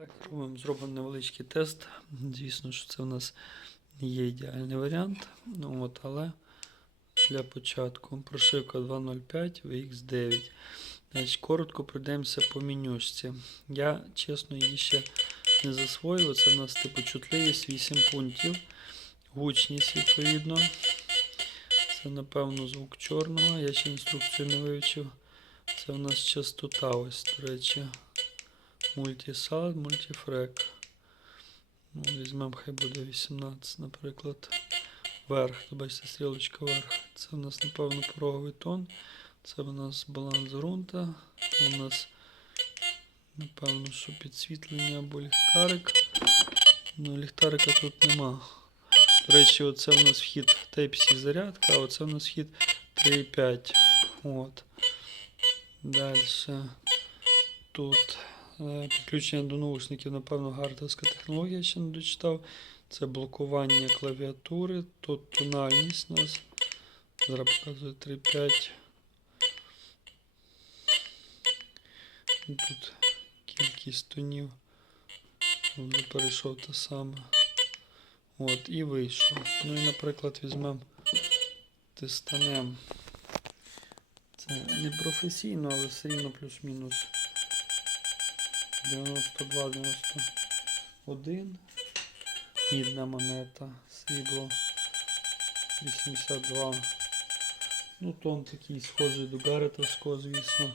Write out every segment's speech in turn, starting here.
Так, робимо, зробимо невеличкий тест. Звісно, що це у нас не є ідеальний варіант. Ну, от, але для початку прошивка 2.05 VX9. Значить, коротко пройдемося по менюшці. Я, чесно, її ще не засвоїв. Це у нас типу чутливість 8 пунктів. Гучність, відповідно. Це, напевно, звук чорного. Я ще інструкцію не вивчив. Це у нас частота, ось, до речі. Мультисад, мультифрек. Ну, візьмемо, хай буде 18, наприклад. Верх, то бачите, стрілочка вверх. Це у нас, напевно, пороговий тон. Це у нас баланс ґрунта. Це у нас, напевно, що підсвітлення або ліхтарик. Ну, ліхтарика тут нема. До речі, оце у нас вхід Type-C зарядка, а оце у нас вхід 3.5. От. Далі. Тут підключення до наушників, напевно, гардовська технологія ще не дочитав. Це блокування клавіатури. Тут тональність у нас. Зараз показує 3.5. Тут кількість тонів. Вже перейшов те саме. От, і вийшов. Ну і, наприклад, візьмемо тестанем. Це не професійно, але все рівно плюс-мінус. 92, 91. Мідна монета, срібло 82. Ну, тон такий схожий до Гаретовського, звісно.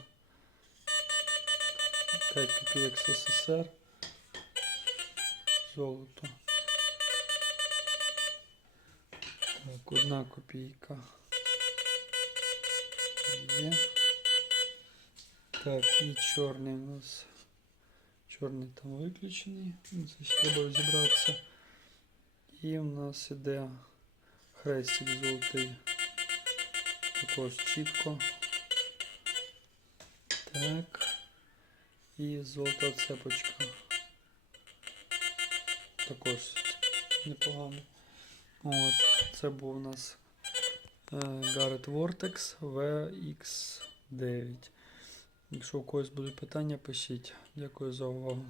5 копійок СССР. Золото. Так, одна копійка. Є. Так, і чорний у нас. Чорний там виключений. Ну, Це ще треба розібратися. І у нас іде хрестик золотий. Також чітко. Так. І золота цепочка. Також непогано. От, це був у нас е, Garrett Vortex VX9. Якщо у когось будуть питання, пишіть. Дякую за увагу.